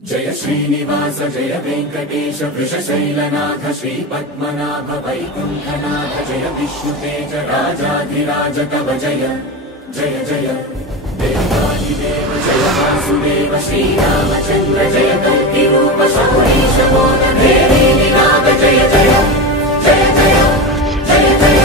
जय श्रीनिवास जय वेंकटेश वृषशैलनाथ श्रीपद्मनाभ वैकुंठनाथ जय विष्णुतेज राजाधिराज कव जय जय जय देवादिदेव जय वासुदेव श्रीरामचंद्र जय कल्किरूप शौरीश मोदधेरी निनाद जय जय जय जय जय जय।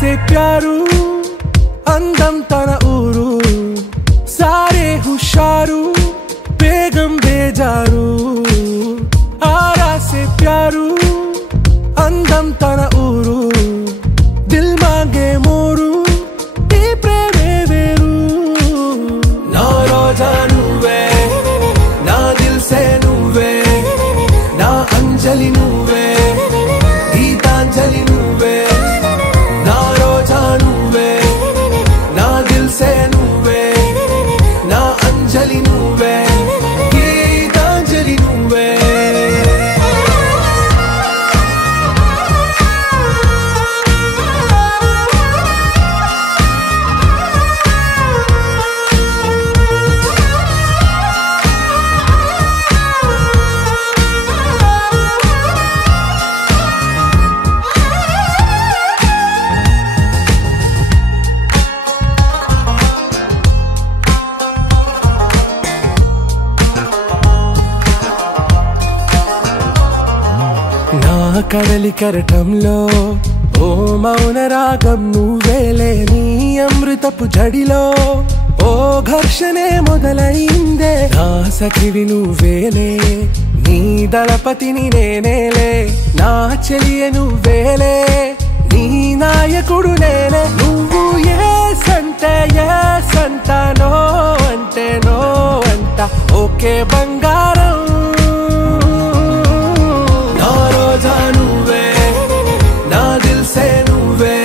से प्यारू अंदम तन ऊरू सारे हुशारू बेगम बेजारू आरा से प्यारू अंदम तन ऊरू दिल मांगे मोरू नी प्रेमे वेरू ना रोजा नुवे ना दिल से नुवे ना अंजलि नुवे गीतांजलि नुवे अंजलि नुवे गीतांजलि नुवे కడలి కరటంలో ఓ మౌన రాగం నువ్వేలే నీ అమృతపు జడిలో ఓ ఘర్షణే మొదలైందే నా సఖివి నువ్వేలే నీ దళపతిని నేనేలే నా చెలియ నువ్వేలే నీ నాయకుడు నేనే నువ్వు ఏ సంట నో అంటే నో అంట ఓకే బంగారం नुवे ना दिल से नुवे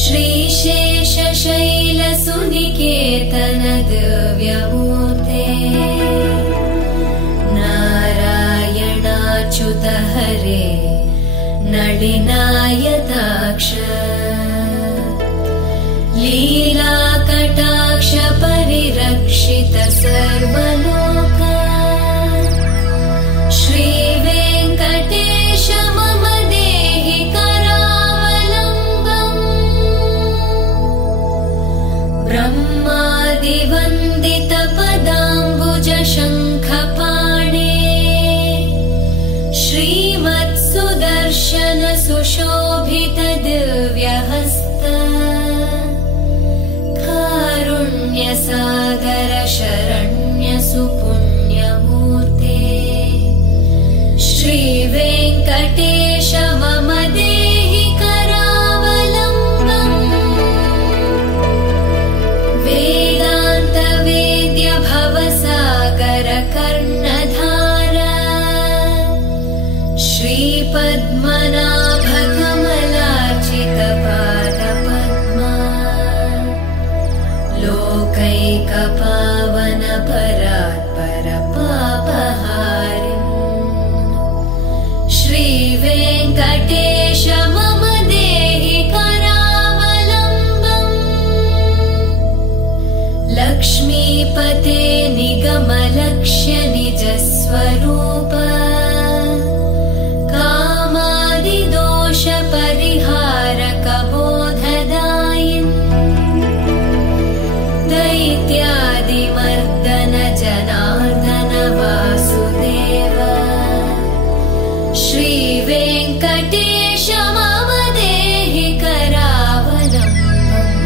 श्रीशेष शैल सुनिकेतन दिव्यमूर्ते नारायणाच्युत हरे नलिनायताक्ष लीला कटाक्ष परिरक्षित सर्वलोक श्री वेंकटेश मम देहि करावलम्बम् ब्रह्मा वन्दित पदाम्बुज शङ्खपाणे श्रीमत्सुदर्शन सुशोभित दिव्यहस्त कारुण्यसागर शरण्य सुपुण्यमूर्ते श्रीवेङ्कटेश मम देहि करावलम्बम् वेदान्त वेद्य भवसागर कर्णधारा श्रीपद्मनाभ कमलार्चित पादपद्मा लोकैकपावन परात्पर पापहारिम् श्रीवेङ्कटेश मम देहि करावलम्बम् लक्ष्मीपते निगमलक्ष्य निजस्वरूप कामादिदोष परिहारक बोधदायिन् दैत्यादिमर्दन जनार्दन वासुदेव श्रीवेङ्कटेश मम देहि करावलम्बम्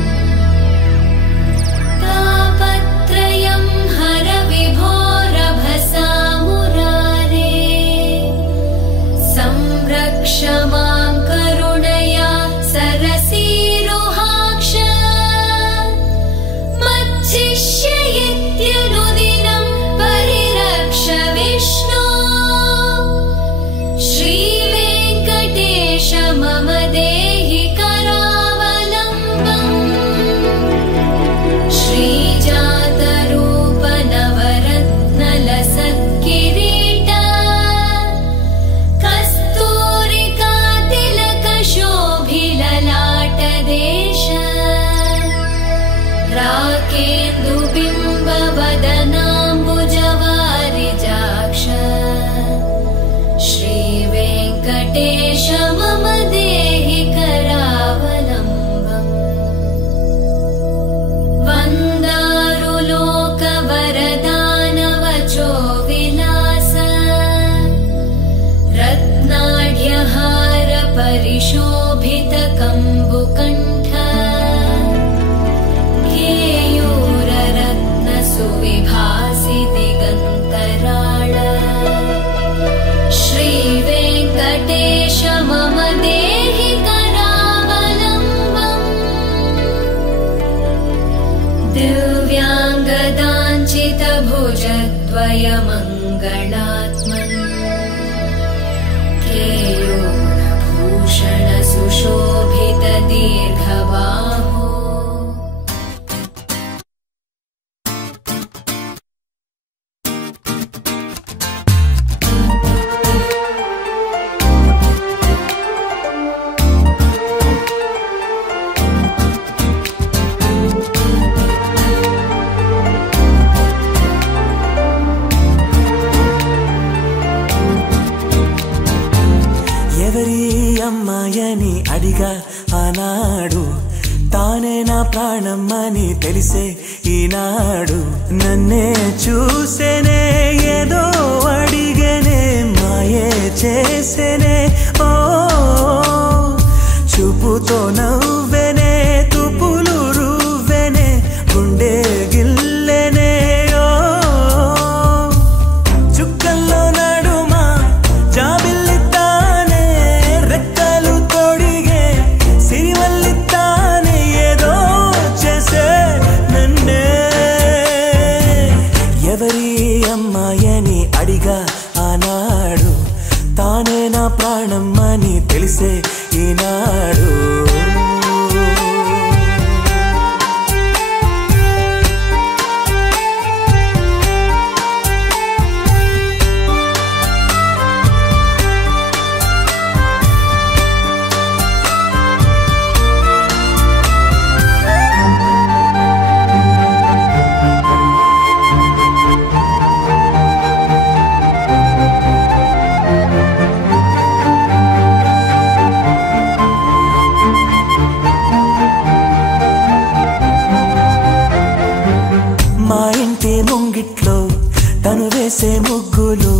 तापत्रयं हर विभोरभसा मुरारे संरक्ष मां करुणया सरसीरुहाक्ष मच्छिष्य इत्यनुदिनं परिरक्ष विष्णो श्रीवेङ्कटेश मम देहि करावलम्बम् श्रीजातरूप नवरत्नलसत्किरीट कस्तूरिका तिलक शोभिललाटदेश राकेन्दुबिम्ब वदनाम्बुजवारिजाक्ष श्रीवेङ्कटेश मम देहि करावलम्बम् वन्दारुलोकवरदानवचो विलास रत्नाढ्यहार परिशोभित कम्बुकण्ठ केयूररत्न सुविभासि दिगन्तराळ श्रीवेङ्कटेश मम देहि करावलम्बम् दिव्याङ्गदाञ्चित भुजद्वय मङ्गलात्मन् केयूरभूषण सुशोभित दीर्घबाहो అమ్మాయని అడిగా ఆనాడు తానే నా ప్రాణమ్మని తెలిసే ఈనాడు నన్నే చూసేనే ఏదో అడిగేనే మాయే చేసేనే ఓ చూపుతో నవ్వెనే తుపులు రువ్వెనే గుండె గిల్లెనే ఓ చుక్కల్లో నడుమా జాబిల్లితానే రెక్కలు తొడిగే సిరివల్లితానే ఏదో చేసే నన్నే ఎవరి అమ్మాయని అడిగా ఆనాడు తానే నా ప్రాణ ముంగిట్లో తను వేసే ముగ్గులు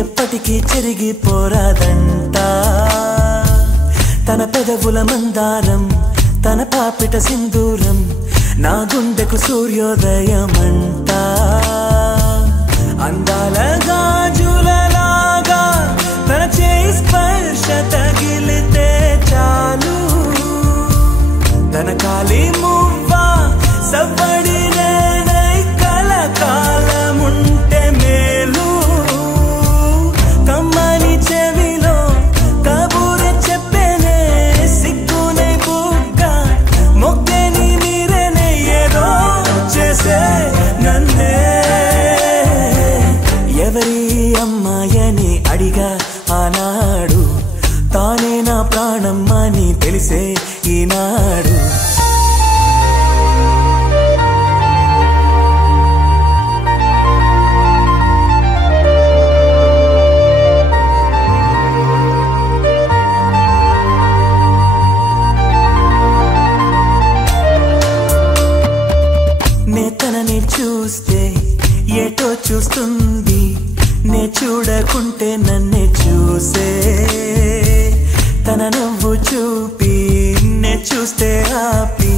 ఎప్పటికీ చెరిగిపోరాదంట. తన పెదవుల మందారం తన పాపిట సింధూరం నా గుండెకు సూర్యోదయమంట. అందాల గాజులలాగా తన చేయి స్పర్శ తగిలితే చాలు. తన కాలి మువ్వ సవ్వడి నేనై కలకాలముంటే మేలు. కమ్మని చెవిలో కబూరె చెప్పేనే సిగ్గునే బుగ్గ మొగ్గని మీరేనే ఏదో చేసే నన్నే. ఎవరి అమ్మాయని అడిగా ఆనాడు తానే నా ప్రాణమ్మని తెలిసే ఈనాడు. నేతనని చూస్తే ఏటో చూస్తుంది, నే చూడకుంటే నన్నే చూసే. తన నవ్వు చూపి నే చూస్తే ఆపి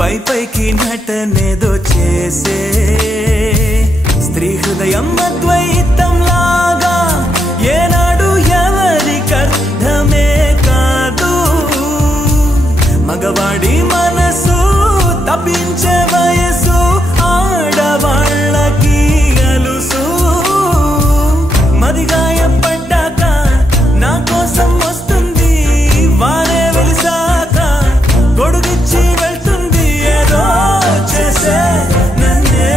పై పైకి నటనేదో చేసే. స్త్రీ హృదయం అద్వైతం లాగా ఏనాడు ఎవరికర్థమే కాదు. మగవాడి మనసు తప్పించే వయసు ఆడవాళ్ళకి అలుసు. మదిగాయపడ్డాక నా కోసం వస్తుంది, వారే వెలిసాక గొడుగిచ్చి వెళ్తుంది ఏదో చేసే నన్నే.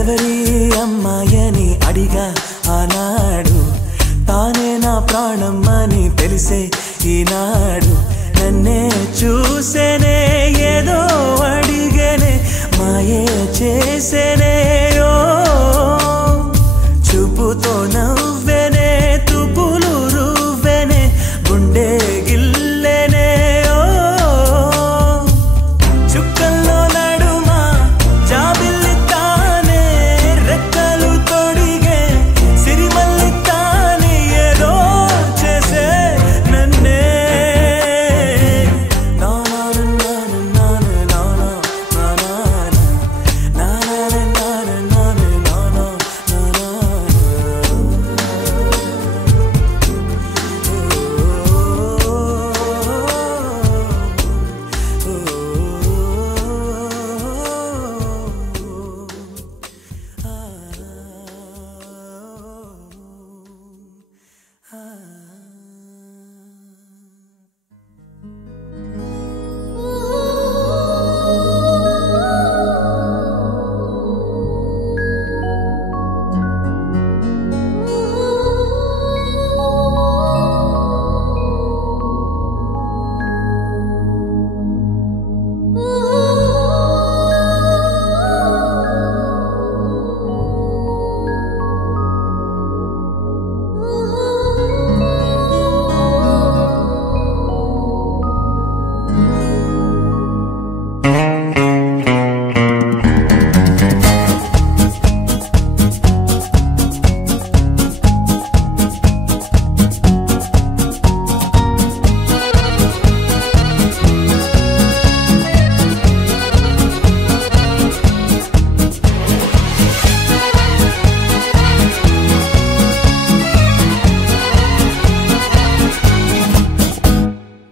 ఎవరి అమ్మాయని అడిగా ఆనాడు తానే నా ప్రాణమ్మని తెలిసే ఈనాడు. నన్నే చూసేనే ఏదో అడిగేనే మాయే చేసేనే. ఓ చూపుతో నవ్వేనే తుపులు రువ్వేనే గుండె గిల్లేనే. ఓ చుక్కల్లో నడుమా జాబిల్లి తానే రెక్కలు తొడిగే సిరిమల్లి తానే ఏదో చేసే నన్నే.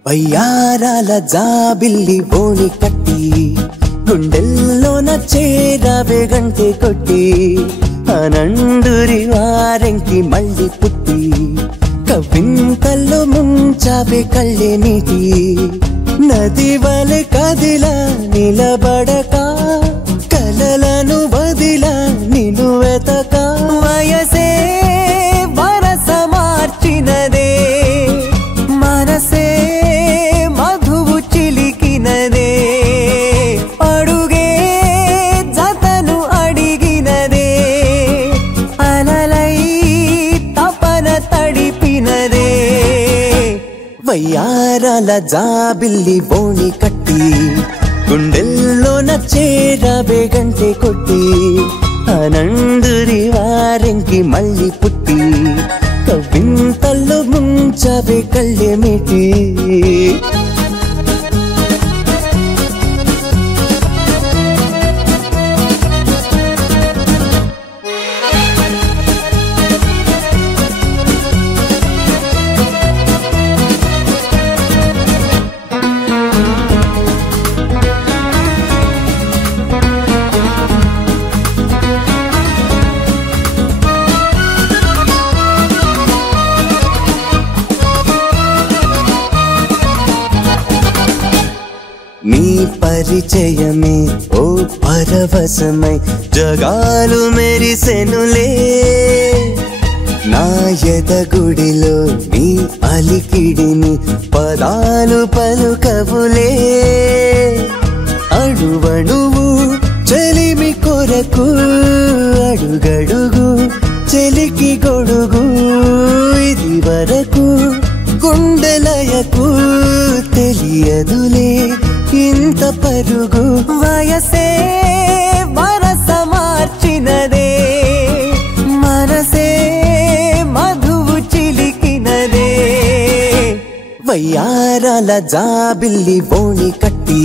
వయ్యారాల జాబిల్లి బోణి కట్టి గుండెల్లోన చేరావే గంటె కొట్టి. అనండురి వారెంకి మళ్ళీ పుట్టి కవింతల్లో ముంచావే కళ్ళే నీటి. నది వలె కదిలా నిలబడక కలలను వదిలా నిన్ను వెతక. వయసే వరస మార్చినదే మనసే మధువు చిలికినదే. అడుగే జతను అడిగినదే అలలై తపన తడిపినదే. వయ్యారాల జాబిల్లి బోణి కట్టి గుండెల్లోన చేరావే గంటే కొట్టి ఆనందురి వారెంకి మళ్ళీ పుట్టి కవ్వింతల్లో ముంచవే కళ్ళేమిటి నీ పరిచయమే ఓ పరవశమై జగాలు మెరిసెనులే నా ఎదగుడిలో నీ అలికిడిని పదాలు పలుకవులే అణువణువు చెలిమి కొరకు అడుగడుగు చెలికి గొడుగు ఇది వరకు గుండెలయకు తెలియదులే ఇంత పరుగు వయసే వరస మార్చినదే మనసే మధువు చిలికినదే వయ్యారాల జాబిల్లి బోణి కట్టి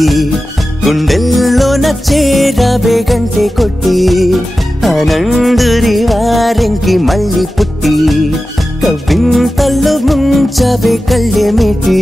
గుండెల్లోన చేరావే గంటే కొట్టి ఆనందురి వారెంకి మళ్ళీ పుట్టి కవ్వింతల్లో ముంచవే కళ్ళేమిటి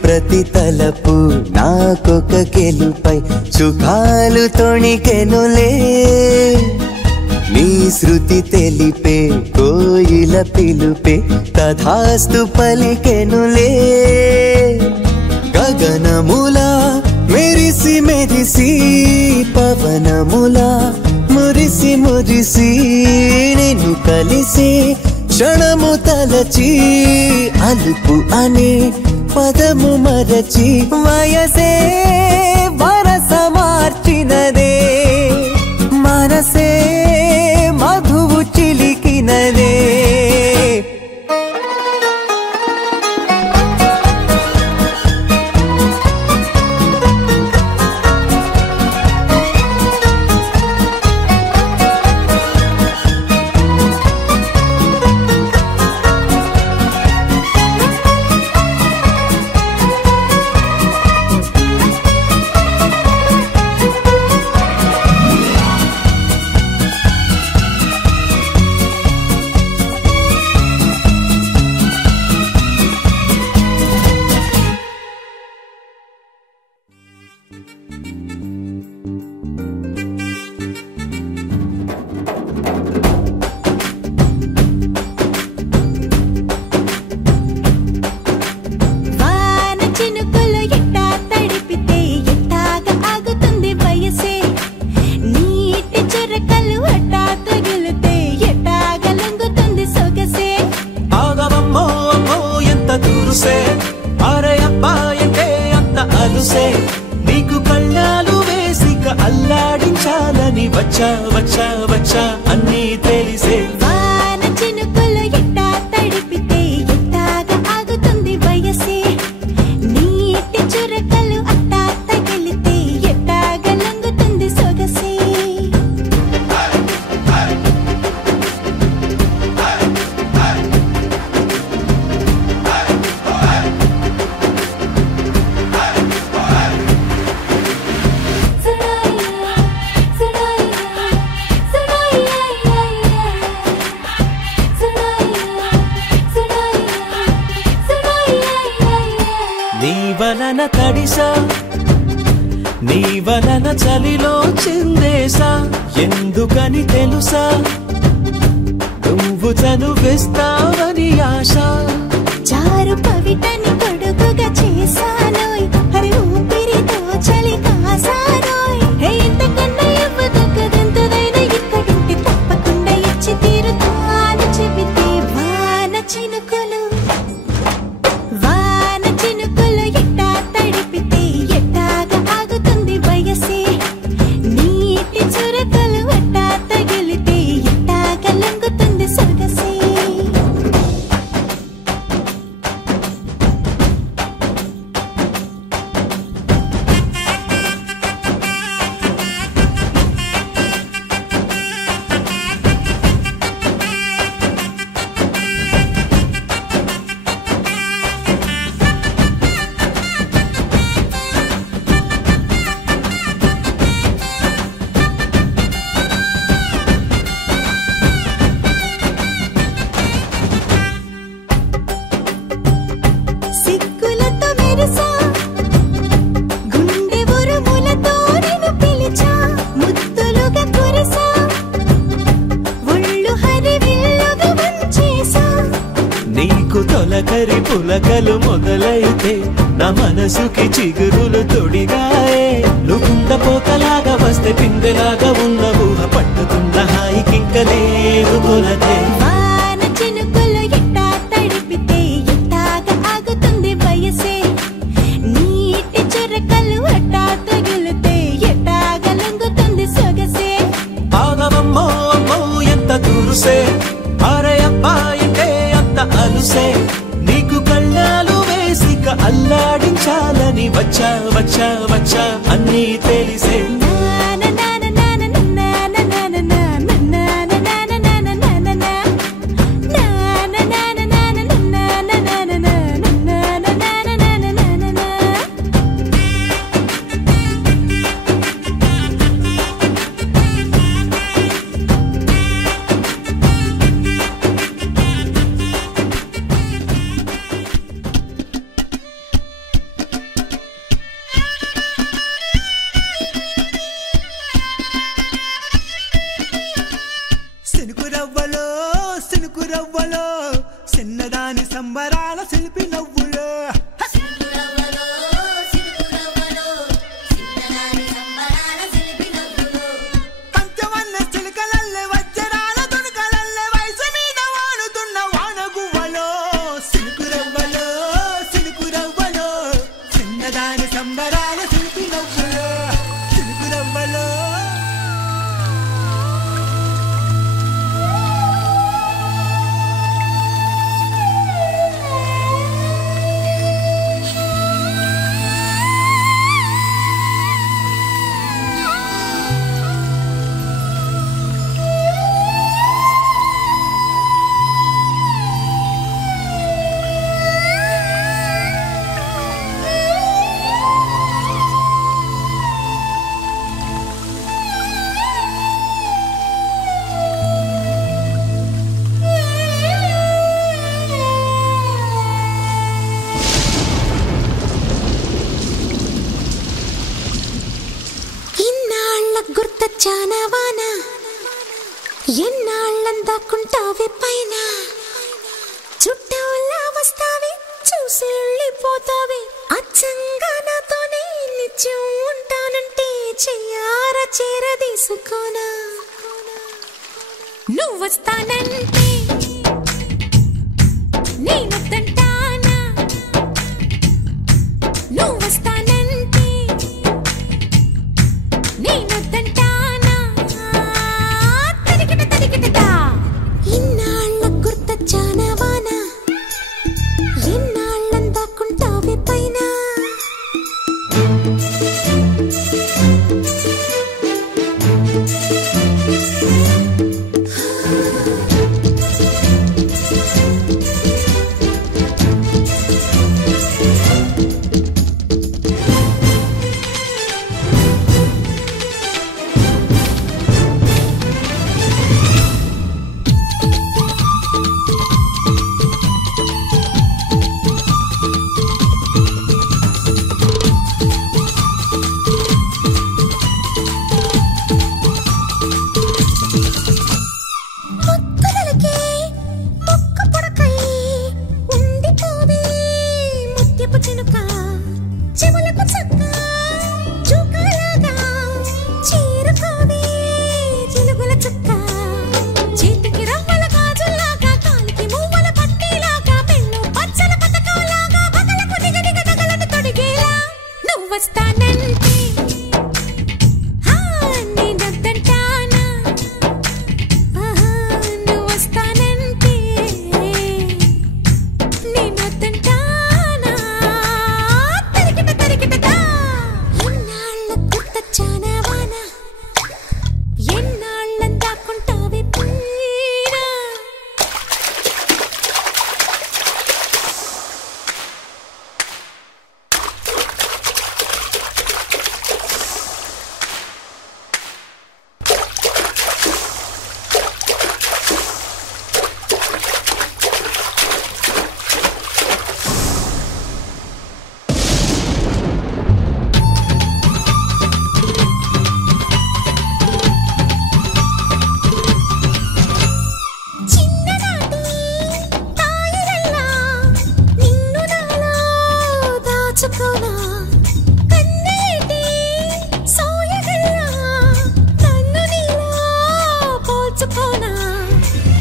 ప్రతి తలపు నాకొక గెలుపై సుఖాలు తొణికెనులే నీ శృతి తెలిపే కోయిల పిలుపే తథాస్తు పలికెనులే గగనములా మెరిసి మెరిసి పవనములా మురిసి మురిసి నిన్ను కలిసి క్షణము తలచి అలుపు అనే పదము మరచి వయసే వరస మార్చినదే మనసే మధువు చిలికినదే నీకు కళ్ళాలు వేసిక అల్లాడించాలని వచ్చా వచ్చా వచ్చా అన్నీ తెలిసే వాన చినుకులు ఎట్టా తడిపితే ఎట్టాగా ఆగుతుంది వయసే నీటి చురకలు అట్టా తగిలితే ఎట్టాగా లొంగుతుంది సొగసే వలన తడిసా నీ వలన చలిలో చిందేసా ఎందుకని తెలుసా నువ్వు చనువిస్తావని ఆశ చారు పవిటని కొడుకుగా ఊపిరిగా చేశానోయ్ హరి ఊపిరితో చలి కాసానోయ్ హే ఇంతకన్నా ఇవ్వదగ్గదెంతదైనా ఇక్కడుంటే తప్పకుండా ఇచ్చి తీరుతాను చెబితే వాన చినుకులు ఎట్టా తడిపితే ఎట్టాగా ఆగుతుంది వయసే నీటి చురకలు అట్టా తగిలితే ఎట్టాగా లొంగుతుంది సొగసే సిగ్గులతో మెరిసా గుండె ఉరుములతో నిన్ను పిలిచా ముద్దులుగా కురిసా ఒళ్ళు హరివిల్లుగా వంచేసా నీకు తొలకరి పులకలు మొదలైతే నా మనసుకి చిగురులు తొడిగాయే నువ్వుండ పోతలాగా వస్తే పిందెలాగా ఉన్న ఊహ పట్టుకున్న హాయికింక లేదు కొలతే వాన చినుకులు ఎట్టా తడిపితే ఎట్టాగా ఆగుతుంది వయసే నీటి చురకలు అట్టా తగిలితే ఎట్టాగా లొంగుతుంది సొగసే ఆగమమ్మో అమ్మో ఎంత దురుసే అరే అబ్బాయంటే అంత అలుసే నీకు కళ్ళాలు వేసిక అల్లాడించాలని వచ్చా వచ్చా వచ్చా అన్నీ తెలిసే సినుకురవ్వలో చిన్నదాని సంబరాల శిల్పి నవ్వులో పంచవన్న చిలుకలల్లే వజ్రాల తుణుకలల్లే వయసు మీద వాడుతున్న వానగువ్వలో సినుకురవ్వలో చిన్నదాని సంబరాల శిల్పి నవ్వులో సినుకురవ్వలో గుర్తొచ్చానవానా ఎన్నాళ్ళందాకుంటావే పైన చుట్టూలా వస్తావే చూసి వెళ్ళిపోతావే అచ్చంగా నాతోనే నిత్యం ఉంటానంటే చెయ్యారా చేరదీసుకోనా నువ్వు వస్తానంటే నేనొద్దంటానా నువ్వు వస్తానంటే నేనొద్దంటానా తరికిట ఇన్నాళ్ళ గుర్తొచ్చానవానా ఎన్నాళ్ళందాకుంటావే పైన వస్తానంటే నేనొద్దంటానా నువ్వు వస్తానంటే నేనొద్దంటానా తరికిట తరికిటదా ఎన్నాళ్ళ గుర్తొచ్చానా వానా ఎన్నాళ్ళని దాక్కుంటావే పైనా చిన్ననాటి తాయిలల్లా నిన్ను నాలో దాచుకోనా కన్నేటి సోయగల్లా నన్ను నీలో పోల్చుకోనా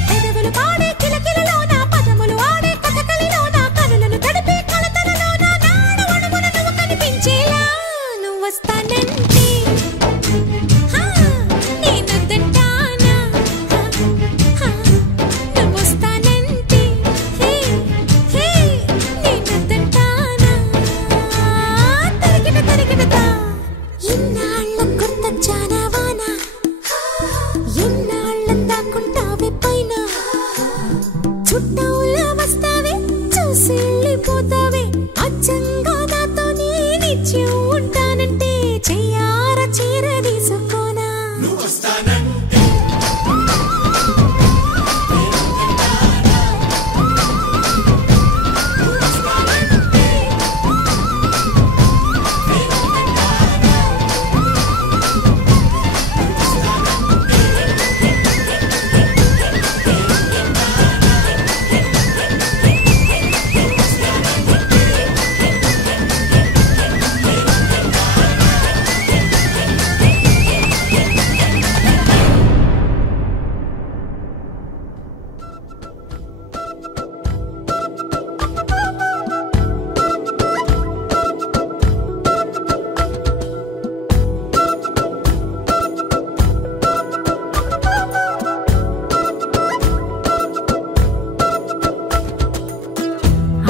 పెదవులు పాడే కిలకిలలోన పదములు ఆడే కథకలిలోన కనులను తడిపే కలతలలోన నాడు అణువున నువ్వు కనిపించేలా నువ్వు వస్తానంటే నేనొద్దంటానా నువ్వు వస్తానంటే నేనొద్దంటానా తరికిట తరికిటదా ఇన్నాళ్ళ గుర్తొచ్చానా వానా ఎన్నాళ్ళని దాక్కుంటావే పైన చుట్టవులా వస్తావే చూసి వెళ్ళిపోతావే అచ్చంగా నాతో నీ నిత్యం ఉంటానంటే చెయ్యార చీర తీసుకోనా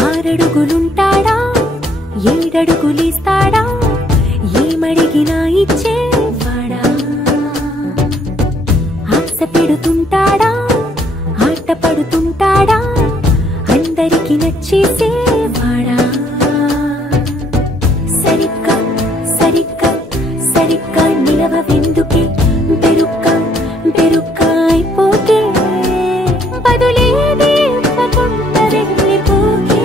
ఆరడుగులుంటాడా ఏడడుగులిస్తాడా ఏమడిగినా ఇచ్చేవాడా ఆశ పెడుతుంటాడా ఆట పడుతుంటాడా అందరికి నచ్చేసేవాడా సరిగ్గా సరిగ్గా సరిగ్గా నిలవెందుకే బెరుక్క బెరుక్క అయిపోతే బదులేది ఇవ్వకుండా వెళ్ళిపోకే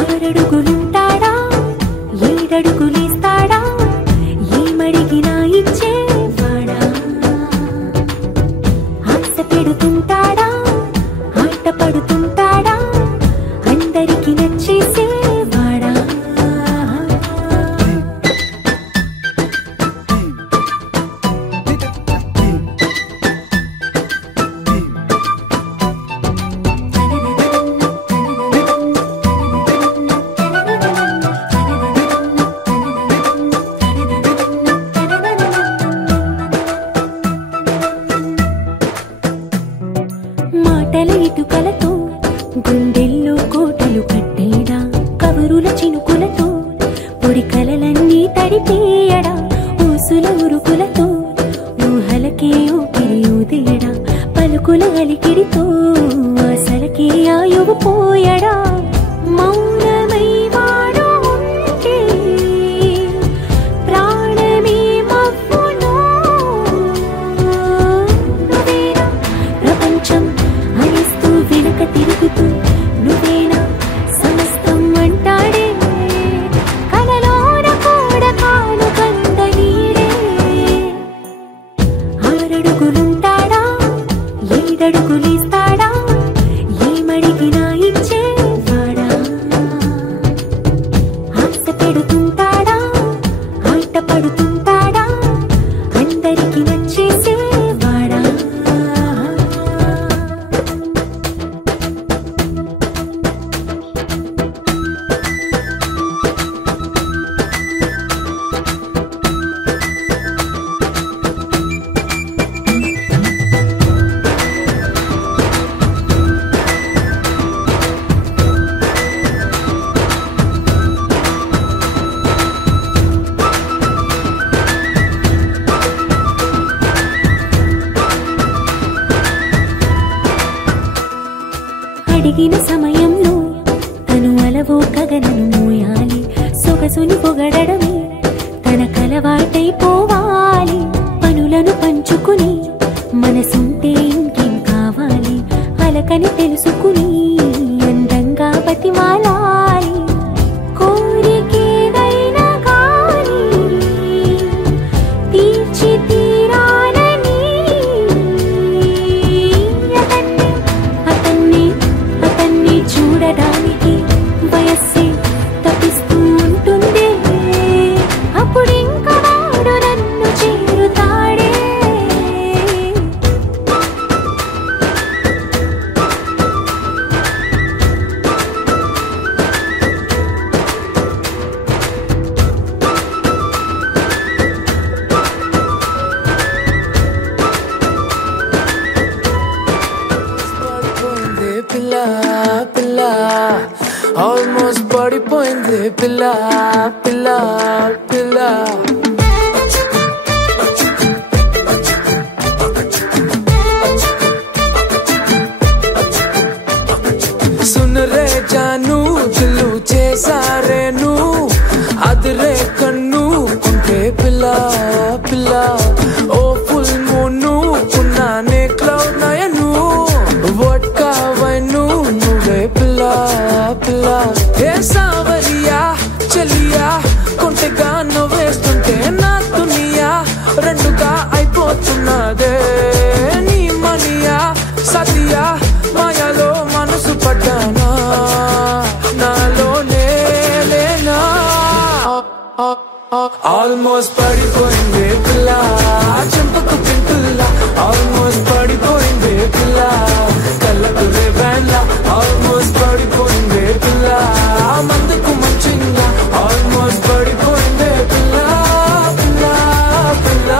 ఆరడుగులుంటాడా ఏడడుగులిస్తాడా ఏమడిగినా ఇచ్చేవాడా ఆశ పెడుతుంటాడా ఆట పడుతుంటాడా అందరికి నచ్చేసేవాడా మాటల ఇటుకలతో గుండెల్లో కోటలు కట్టేడా కవరుల చినుకులతో పొడి కలలన్నీ తడిపేయడా ఊసుల ఉరుకులతో ఊహలకే ఊపిరి ఊదేయడా పలుకుల అలికిడితో ఆశలకే ఆయువు పోయడా మౌనమై వాడు ఉంటే ప్రాణమే మవ్వును నువ్వేనా ప్రపంచం అనిస్తూ వెనుక తిరుగుతూ నువ్వేనా సమస్తం అంటాడే కలలోన కూడా కాను కంద నీడే ఆరడుగులుంటాడా ఏడడుగులిస్తాడా ఏమడిగినా ఇచ్చేవాడా ఆశ పెడుతుంటాడా ఆట పడుతుంటాడా అందరికి నచ్చేసేవాడా అడిగిన సమయంలో తను అలవో గగనను మోయాలి సొగసుని పొగడమే తన కలవాటైపోవాలి పనులను పంచుకుని మనసుంటే ఇంకేం కావాలి అలకని తెలుసుకుని అందంగా బతిమాలాలి కోరికేదైనా కానీ తీర్చి తీరాలని అతన్ని చూడడానికి వయస్సే తప్పిస్తూ ఉంటుంది అప్పుడింకా వాడు నన్ను చేరుతాడే పడిపోయింది పిల్ల పిల్ల ఆల్మోస్ట్ పడిపోయింది పిల్ల పిల్ల పిల్ల सुन रे जानू दिलू చేసారే నువ్వు అదిరే కన్ను కుంటే పిల్ల పిల్ల ఓ ఫుల్ మూను ఉన్నానే క్లౌడ్ నయను వడ్కా వైను నువ్వే పిల్ల పిల్ల ఏ సావరియా చెలియా కొంటెగా నవ్వేస్తుంటే నా దునియా రెండుగా అయిపోతున్నదే నీ మనియా సతియా మాయాలో మనసు పడ్డానా నాలోనే లేనా ఆల్మోస్ట్ పడిపోయింది పిల్ల చెంపకు పింపుల్ల ఆల్మోస్ట్ పడిపోయింది పిల్ల కళ్ళకు రేవెన్ల ఆల్మోస్ట్ పడిపోయింది పిల్ల మందుకు మంచిగా ఆల్మోస్ట్ పడిపోయింది పిల్ల పిల్ల పిల్ల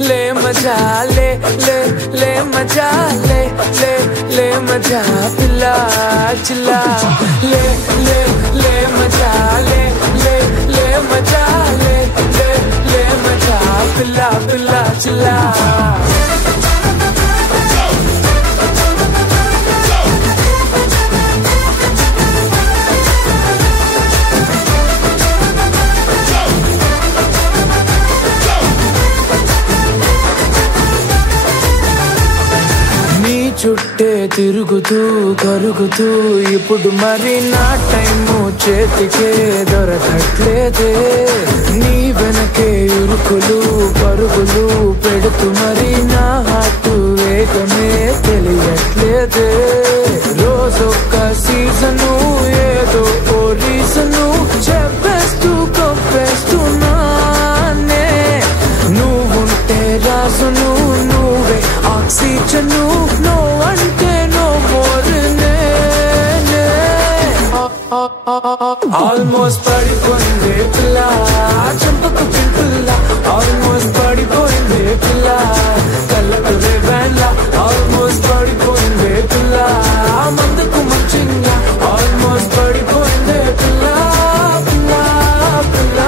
ले मजा ले ले ले मजा ले ले ले मजा पिला चिल्ला ले ले ले मजा ले ले ले मजा ले ले ले मजा पिला पिला चिल्ला చుట్టే తిరుగుతూ కరుగుతూ ఇప్పుడు మరి నా టైము చేతికే దొరకట్లేదే నీ వెనకే ఉరుకులు పరుగులు పెడుతూ మరి నా హార్ట్ వేగమే తెలియట్లేదే రోజొక్క సీజను ఏదో ఓ రీజను చెప్పేస్తూ కొప్పేస్తున్నానే నువ్వుంటే రాజును నువ్వే ఆక్సిజను నో అంటే నో మోర్ ఆల్మోస్ట్ పడిపోయింది పిల్ల చెంపకు పింపుల్ల ఆల్మోస్ట్ పడిపోయింది పిల్ల కళ్ళకు రేవెన్ల ఆల్మోస్ట్ పడిపోయింది పిల్ల మందుకు మంచిగా ఆల్మోస్ట్ పడిపోయింది పిల్ల పిల్ల పిల్ల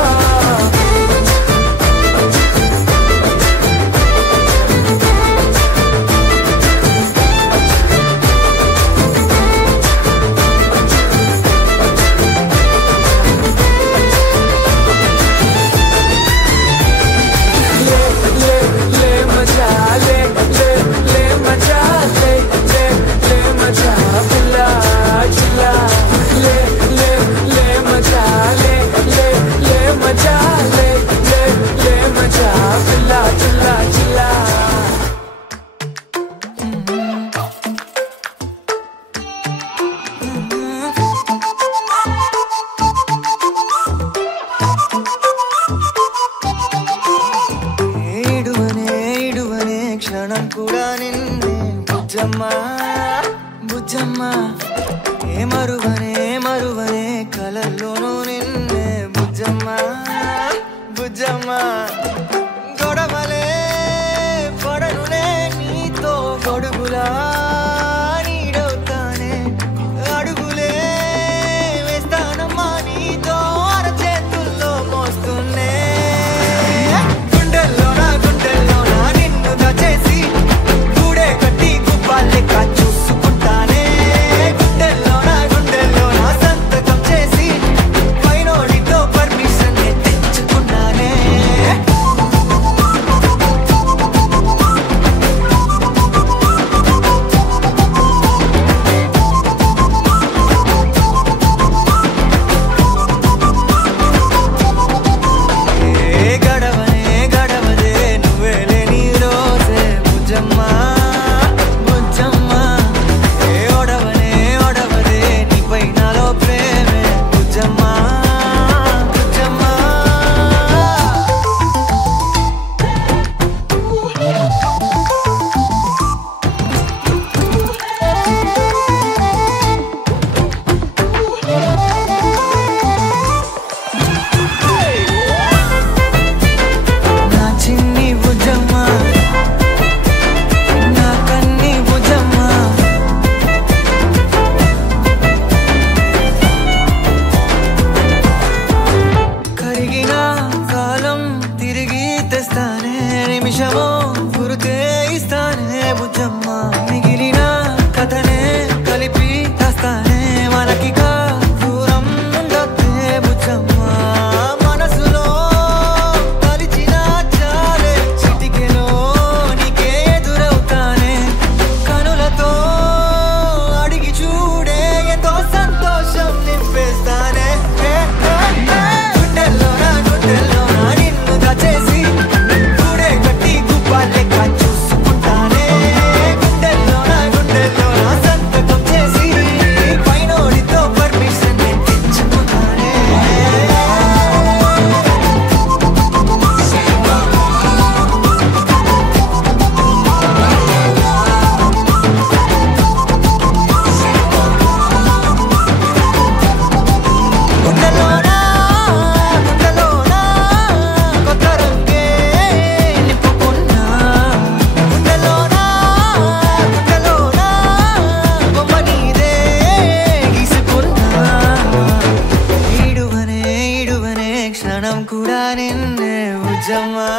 ముజమా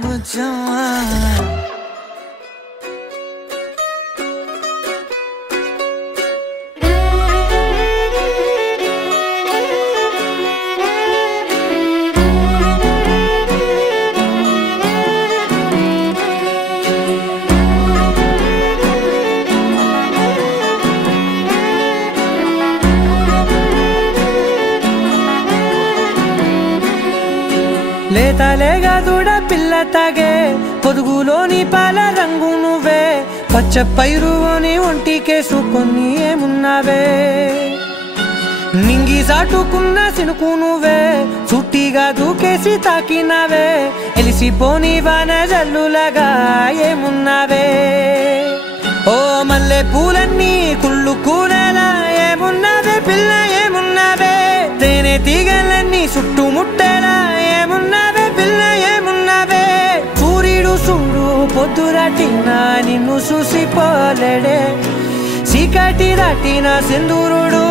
ముజమా లేతలేగా దూడ పిల్ల తాగే పొదుగులోని పాల రంగు నువ్వే పచ్చ పైరుని ఒంటికేసుకొని ఏమున్నావే నింగి సాటుకున్న సినుకు నువ్వే చుట్టిగా దూకేసి తాకినావే ఎలిసిపోని వాన జల్లులాగా ఏమున్నావే ఓ మల్లె పూలన్నీ కుళ్ళు కూనేలా ఏమున్నావే పిల్ల ఏమున్నావే తేనె తీగలన్నీ చుట్టుముట్టేలా ఏమున్నావే పిల్ల ఏమున్నావే సూర్యుడు చూడు పొద్దురాటిన నిన్ను చూసిపోలేడే చీకటి దాటిన సింధూరుడు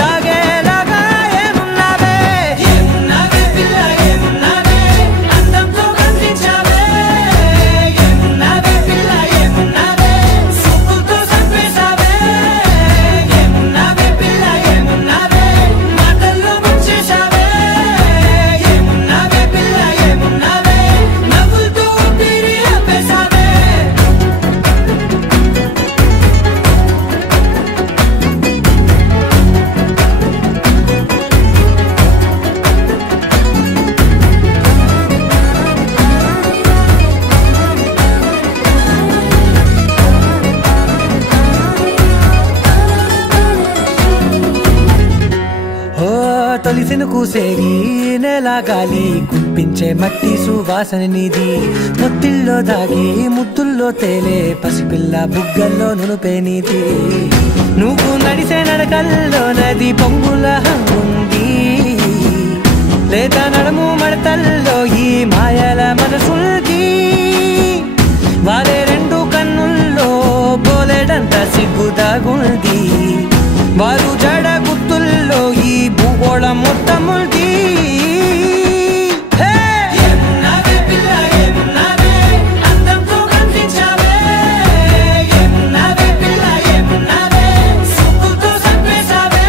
తాగేలాగా ఏమున్నావే ఏమున్నావే పిల్ల ఏమున్నావే అందంతో కనిపించావే ఏమున్నావే పిల్ల ఏమున్నావే సుక్కుతో చంపేశావే ఏమున్నావే పిల్ల ఏమున్నావే మాటల్లో ముంచేశావే ఏమున్నావే పిల్ల ఏమున్నావే నవ్వులతో ఊపిరి ఆపేశావే తొలిసిను కూసేగి నెల గాలి కుప్పించే మట్టి సువాసన నీది ముత్తిల్లో దాగి ముద్దుల్లో తేలే పసిపిల్ల బుగ్గల్లో నునుపే నీది నువ్వు నడిసే నడకల్లో నది పొంగుల హంగుంది లేదా నడుము మడతల్లో ఈ మాయల మనసుల్ది వారే రెండు కన్నుల్లో బోలెడంత సిగ్గుదాగుంది వారు జడ గుర్తుల్లో ఈ భూగోళం మొత్తముల్ది ఏమున్నావే పిల్ల ఏమున్నావే అందంతో కనిపించావే ఏమున్నావే పిల్ల ఏమున్నావే సుక్కుతో చంపేశావే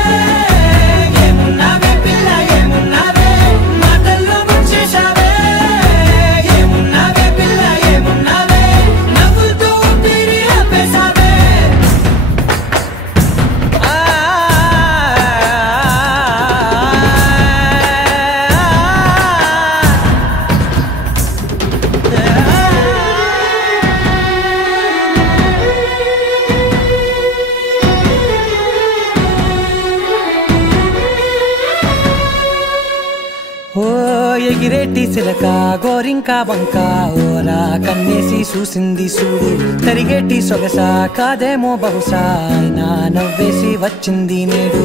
ఏమున్నావే పిల్ల ఏమున్నావే మాటల్లో ముంచేశావే ఏమున్నావే పిల్ల ఏమున్నావే నవ్వులతో ఊపిరి ఆపేశావే ఎగిరేటి సిలక గోరింక వంక ఓరా కన్నేసి చూసింది చూడు తరిగేటి సొగస కాదేమో బహుశా అయినా నవ్వేసి వచ్చింది నేడు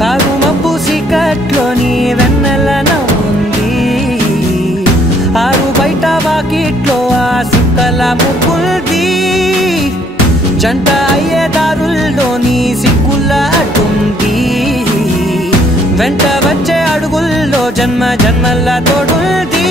కారు మబ్బు సీకట్లోని వెన్నెల నవ్వుంది ఆరు బయట వాకిట్లో ఆ సుక్కల ముగ్గుల్ది జంట అయ్యే దారుల్లోని సిగ్గుల అడ్డుంది వెంట వచ్చే అడుగుల్లో జన్మ జన్మల తోడుంది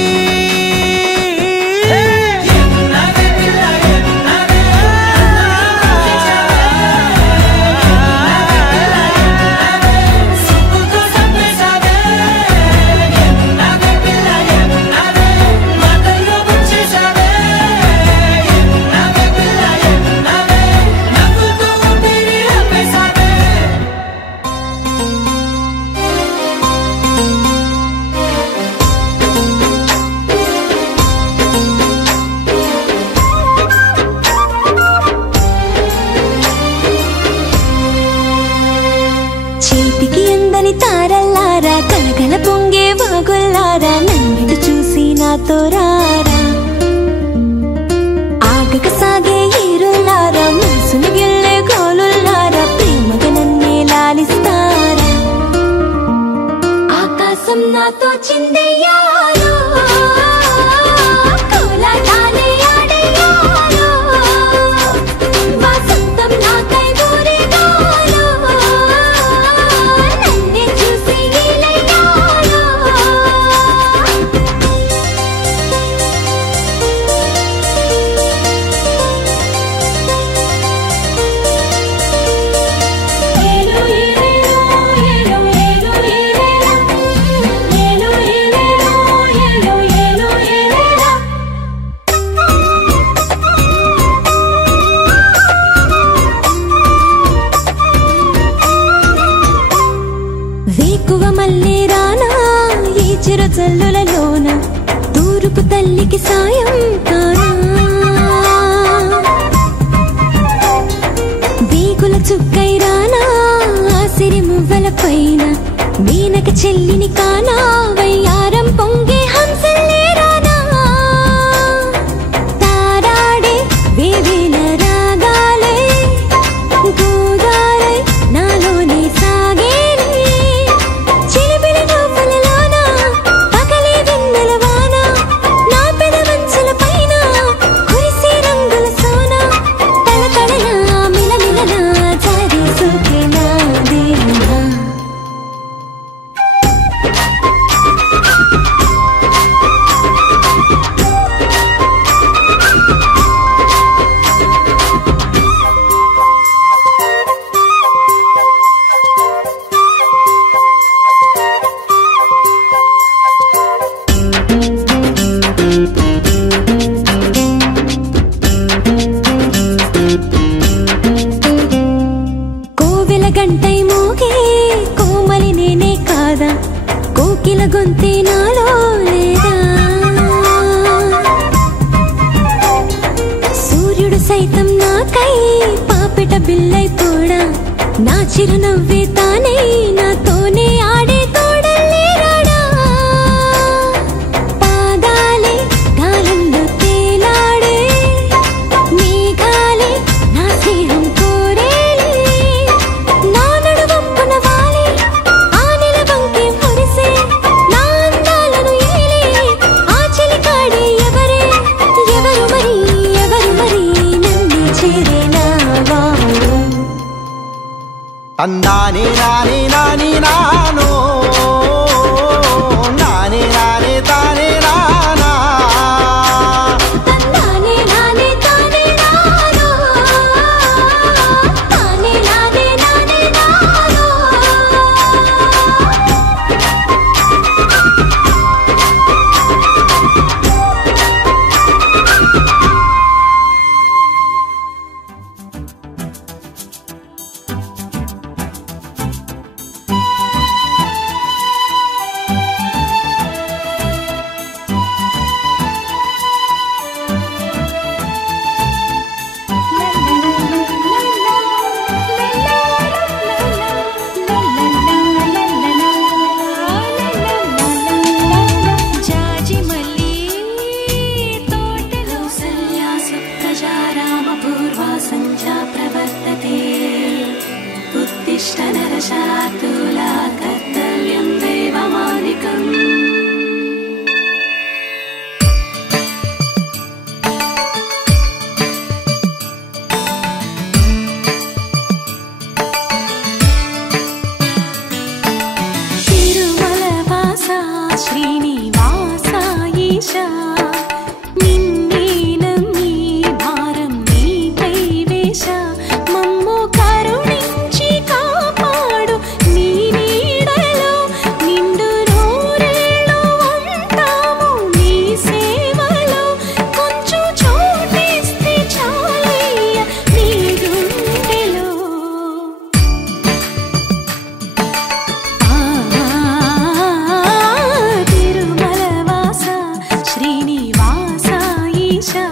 తారల్లారా కలకల పొంగే వాగుల్లారా నన్ను చూసి నాతో రారా ఆగక సాగే ఈరుల్లారా మనసును గిల్లే గోలుల్లారా ప్రేమగా నన్నే లాలిస్తారా ఆకాశం నాతో చిందయ్యారో కోలాటాలే ఆడయ్యారో వసంతం నాకై ఊరేగారో నన్నే చూసి నీలయ్యారో వేకువ మల్లే రానా ఈ చిరుజల్లులలోన తూరుపు తల్లికి సాయం కానా వేగుల చుక్కై రానా ఆసిరి మువ్వల పైన మీనక చెల్లిని కానా వయ్యారం పొంగే హంసల్లే రానా తారాడే వేవేల రాగాలే గోదారై నాలోనే సాగేలే చిలిపిలి నవ్వులలోన పగలే వెన్నెలవాన నా పెదవంచుల పైన కురిసే రంగుల సోన తలతడలా మిలమిలలా జారే సోకేనా దేనా కోవెల గంటై మోగే కోమలి నేనే కాదా కోకిల గొంతే నాలో లేదా సూర్యుడు సైతం నాకై పాపిట బిల్లై పోడా నా చిరునవ్వే తానే నాతోనే ఆడే తోడల్లే రాడా పాదాలే గాలంలో తేలాడే మేఘాలే నా స్నేహం కోరేలే నా నడువంపున వాలి ఆ నిలవంకే మురిసే నా అందాలను ఏలే ఆ చెలికాడే ఎవరు మరి నన్ను చేరేనా వాడు తందానే నానే నాని నానో నానే నానే తానే నానా తందానే నానే తానే నానో తానే నానే నానే నానో జాజి మల్లి తోటలో సన్యాసుప్తజా రామపూర్వా సంధ్యా ప్రవర్తతే ఉత్తిష్ట నరశార్దూలా కర్తవ్యం దైవమానికం తిరుమలవాస శ్రీనివాస ఈశా నిన్నే నమ్మి భారం నీపై వేశ మమ్ము కరుణించి కాపాడు నీ నీడలో నిండు నూరేళ్ళు ఉంటాము నీ సేవలో కొంచెం చోటిస్తే చాలయ్య నీ గుండెలో తిరుమలవాస శ్రీనివాస ఈశా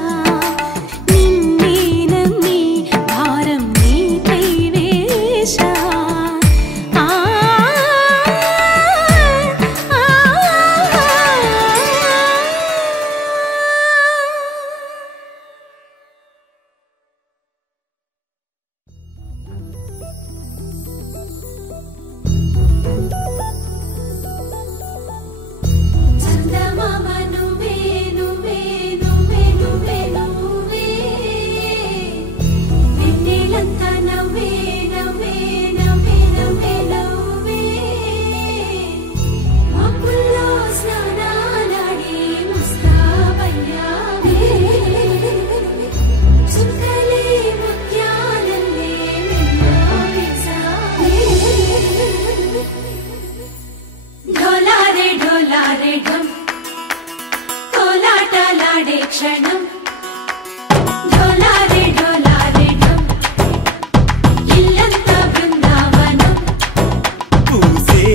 నిన్నే నమ్మి భారం నీపై వేశ చందమామ నువ్వే నువ్వే నువ్వే నువ్వే నువ్వే వెన్నెలంతా నవ్వే నవ్వే నవ్వే నవ్వే నవ్వే మబ్బుల్లో స్నానాలాడి ముస్తాబయ్యావే చుక్కలే ముత్యాలల్లే మెల్లో వేసావే ढोलारे ढोलारे ढम कोलाटलाडे क्षणं ढोलारे ढोलारे ढम इल्लंता बृंदावनं పూసే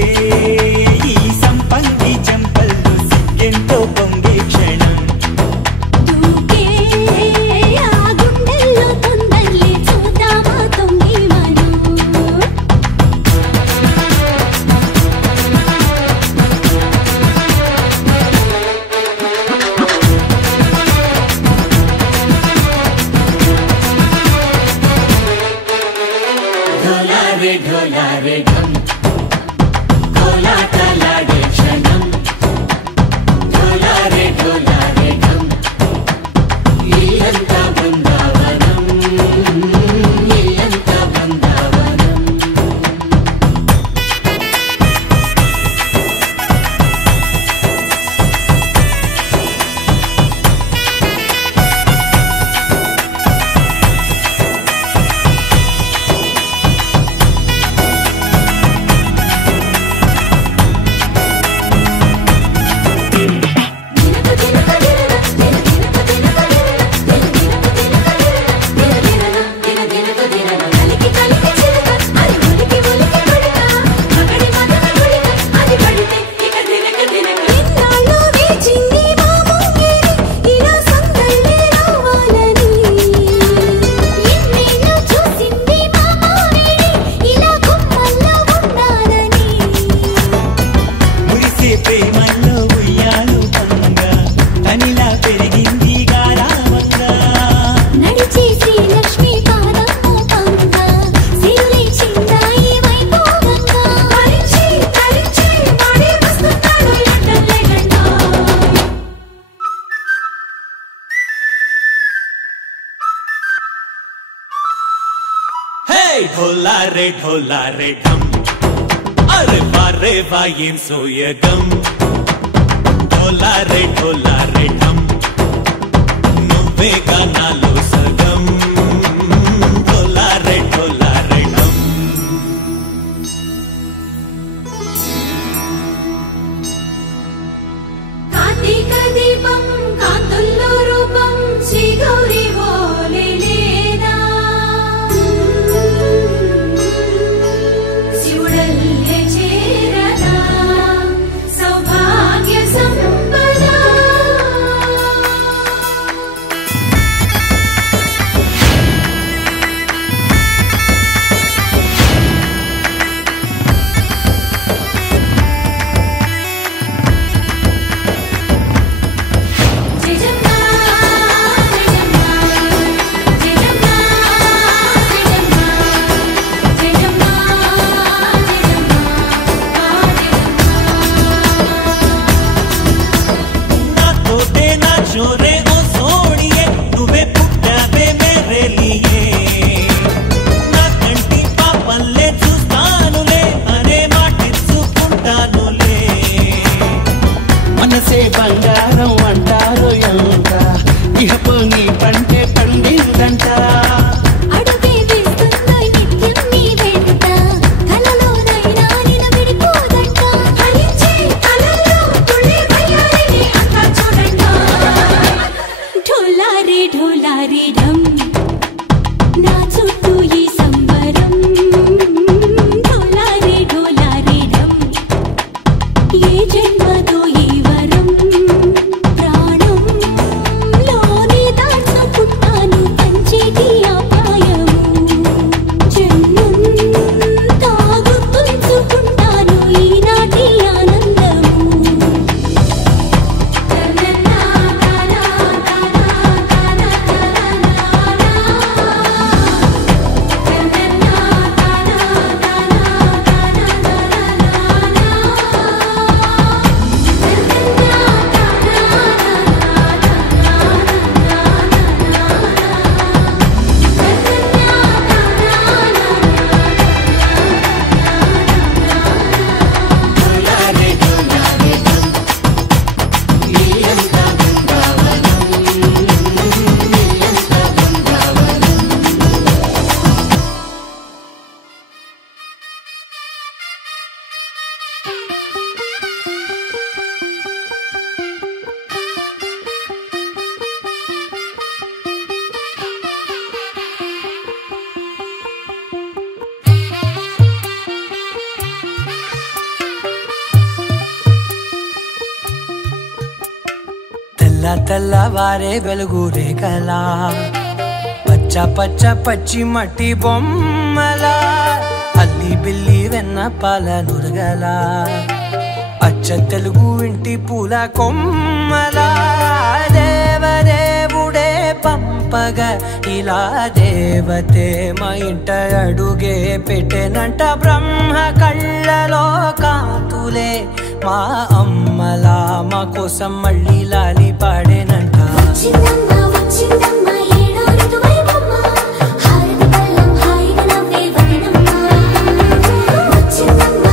ढोला रे ढम अरे वारे वायें सोयगम ढोला रे ढम నువ్వే గానాలో సగం ढोला रे ढम కార్తీక దీపం కాంతుల్లో రూపం శ్రీ గౌరీ ఓలేనా శివుడల్లే చేరదా సౌభాగ్య సంపద మనసే బంగారం అంటారు ఎంత ఇహపు నీ పంటే పండిందంట అడుగే వేస్తుందో నిత్యం నీ వెంట కలలోనైనా నిన్ను విడిపోదంట ఫలించే కలల్లో తుళ్ళే వయ్యారిని అంతా చూడంట ఢోలా రే ఢమ్ నా చుట్టూ ఈ సంబరం ఢోలా రే ఢమ్ ఏ జన్మతో ఈ వరం ప్రాణం లోని దాచుకుంటాను పంచేటి అపాయము జన్మం తాగుతుంచుకుంటాను ఈనాటి ఆనందము తెల్లవారే వెలుగు రేఖలా పచ్చ పచ్చ పచ్చి మట్టి బొమ్మలా అల్లి బిల్లి వెన్న పాల నురగలా అచ్చ తెలుగు ఇంటి పూల కొమ్మలా దేవదేవుడే పంపగా ఇలా దేవతే మా ఇంట అడుగే పెట్టెనంట బ్రహ్మ కళ్ళలో కాంతులే మా అమ్మలా మా కోసం మళ్ళీ లాలి పాడేనంట వచ్చిందమ్మా వచ్చిందమ్మా ఏడో ఋతువైవమ్మ హారతి పళ్ళం హాయిగా నవ్వే వదినమ్మ వచ్చిందమ్మా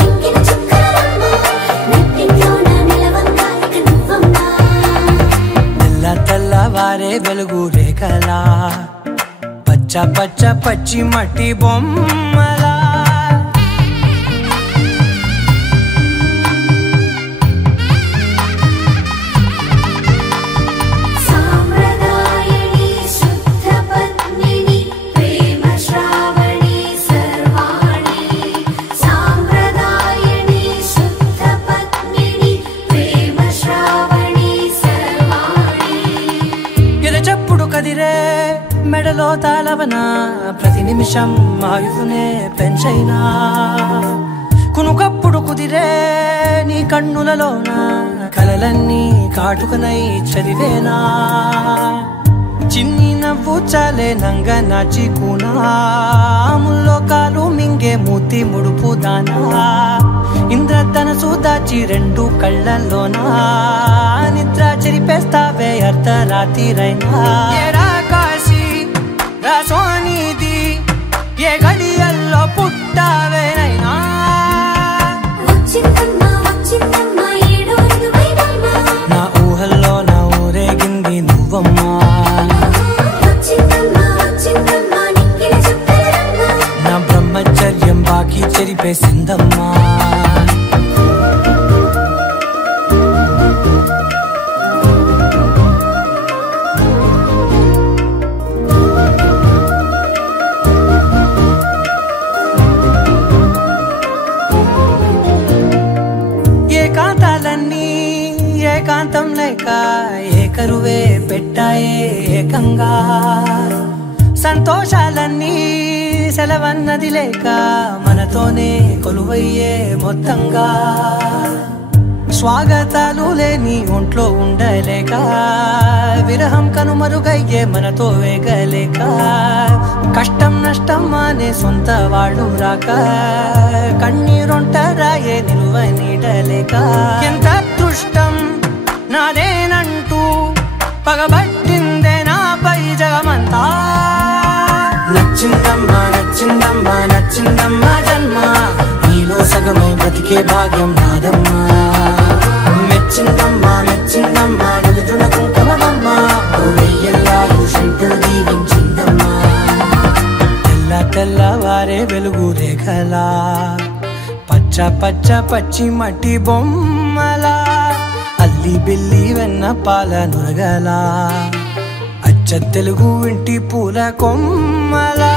దిక్కిన చుక్కలమ్మ నెట్టింట్లోన నిలవంగా ఇక నువ్వమ్మా తెల్లవారే వెలుగు రేఖలా పచ్చ పచ్చ పచ్చి మట్టి బొమ్మలా సాంప్రదాయని శుద్ధ పద్మిని ప్రేమ శ్రావణి సర్వాణి సాంప్రదాయని శుద్ధ పద్మిని ప్రేమ శ్రావణి సర్వాణి ఎరచప్పుడు కదిరే మెడలో తాళవన ప్రతి నిమిషం ఆయువునే పెంచైనా కునుకప్పుడు కుదిరే నీ కన్నులలోన కలలన్నీ కాటుకనై చదివేనా చిన్ని నవ్వు చాలే నంగ నాచి కూనాముల్లో కాలు మింగే మూతి ముడుపు దానా ఇంద్రధనసు దాచి రెండు కళ్ళల్లోనా నిద్ర చెరిపేస్తావే అర్ధరాత్రిరైనా కాశీ రాసోనిది ఏ గడియల్లో పుట్టావేనైనా నా ఊహల్లో నా ఊరేగింది నువ్వమ్మా నా బ్రహ్మచర్యం బాకీ చెరిపేసిందమ్మా ఏకాంతాలన్నీ ఏకాంతం లేక ఏకరువే పెట్టాయే ఏకంగా సంతోషాలన్నీ సెలవన్నది లేక మనతోనే కొలువయ్యే మొత్తంగా స్వాగతాలు లేని ఒంట్లో ఉండలేక విరహం కనుమరుగయ్యే మనతో వేగలేక కష్టం నష్టం అనే సొంత వాళ్ళు రాక కన్నీరొంటరాయే నిలువ నీడలేక ఎంత అదృష్టం నాదేనంటూ పగబట్టిందే నాపై జగమంతా నచ్చిందమ్మా నచ్చిందమ్మా నచ్చిందమ్మా జన్మ నీలో సగమై బ్రతికే భాగ్యం నాదమ్మా మెచ్చిందమ్మా మెచ్చిందమ్మా నిలుతున్న కుంకుమమ్మా వెయ్యల్లాలు శంకరు దీవించిందమ్మా తెల్ల తెల్లవారే వెలుగు రేఖలా పచ్చ పచ్చ పచ్చి మట్టి బొమ్మలా అల్లి బిల్లి వెన్న పాల నురగలా అచ్చ తెలుగు ఇంటి పూల కొమ్మలా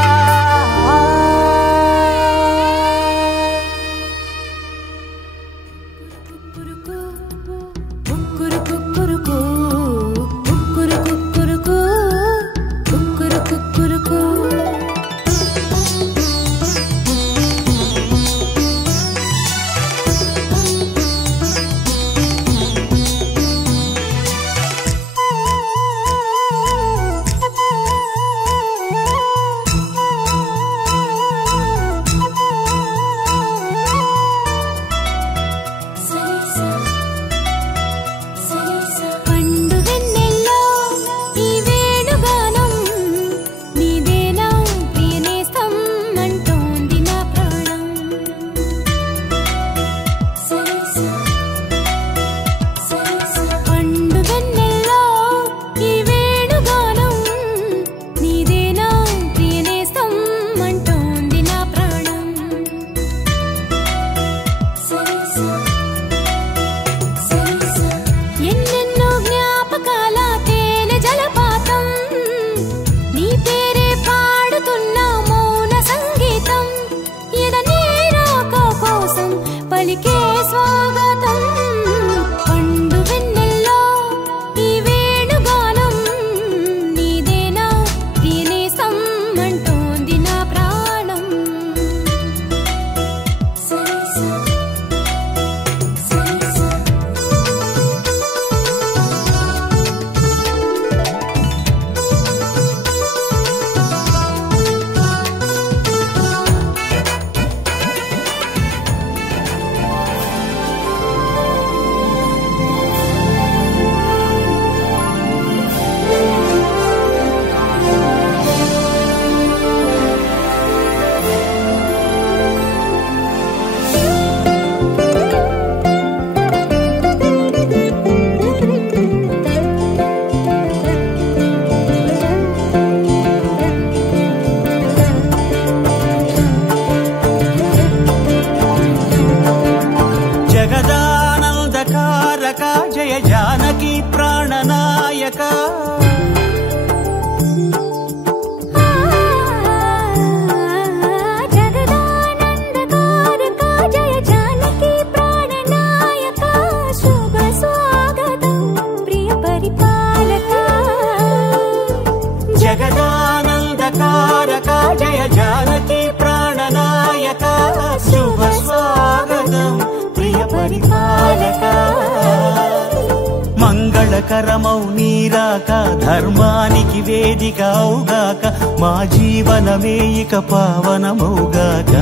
మంగళకరమౌ నీరాక ధర్మానికి వేదిక అవుగాక మా జీవనమే ఇక పావనమౌగాక